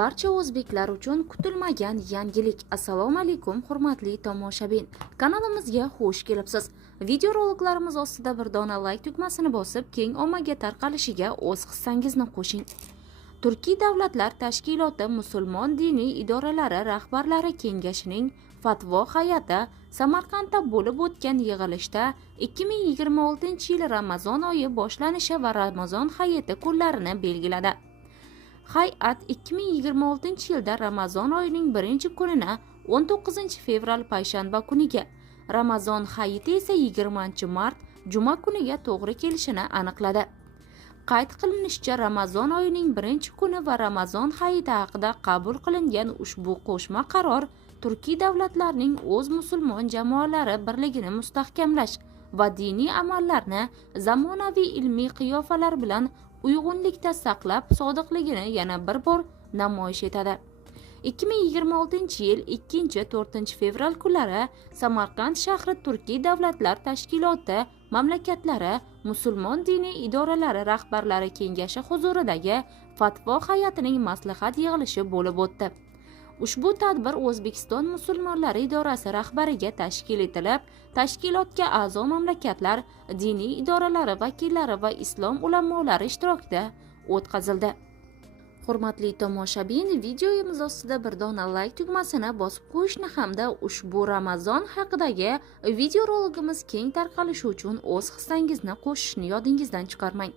Barcha o'zbeklar uchun kutilmagan yangilik. Assalomu alaykum hurmatli tomoshabin. Kanalimizga xush kelibsiz. Videoroliklarimiz ostida bir dona like tugmasini bosib, keng ommaga tarqalishiga o'z hissangizni qo'shing. Turkiy davlatlar tashkiloti musulmon diniy idoralari rahbarlari kengashining fatvo hay'ati Samarqandda bo'lib o'tgan yig'ilishda 2026-yil Ramazon oyi boshlanishi va Ramazon hayiti kunlarini belgiladi. Hay'at 2026-yilda Ramazon oyining 1-kunini 19-fevral payshanba kuniga, Ramazon hayiti esa 20-mart juma kuniga to'g'ri kelishini aniqladi. Qayd qilinishicha, Ramazon oyining 1-kuni va Ramazon hayiti haqida qabul qilingan ushbu qo'shma qaror Turkiy davlatlarning o'z musulmon jamoalari birligini mustahkamlash va diniy amallarni zamonaviy ilmiy qiyofalar bilan uyg'unlikda saqlab sodiqligini yana bir bor namoyish etadi. 2026-yil 2-4 fevral kunlari Samarqand shahri Turkiy davlatlar tashkiloti mamlakatlari musulmon diniy idoralari rahbarlari kengashi huzuridagi fatvo hay'atining maslahat yig'ilishi bo'lib o'tdi. Ushbu tadbir O'zbekiston musulmonlari idorasi rahbariga tashkil etilib, tashkilotga a'zo mamlakatlar, diniy idoralari vakillari va islom ulamolari ishtirokida o'tkazildi. Hurmatli tomoshabin, videomiz ostida bir dona like tugmasini bosib qo'yishni hamda ushbu Ramazon haqidagi videorolikimiz keng tarqalishi uchun o'z hissangizni qo'shishni yodingizdan chiqarmang.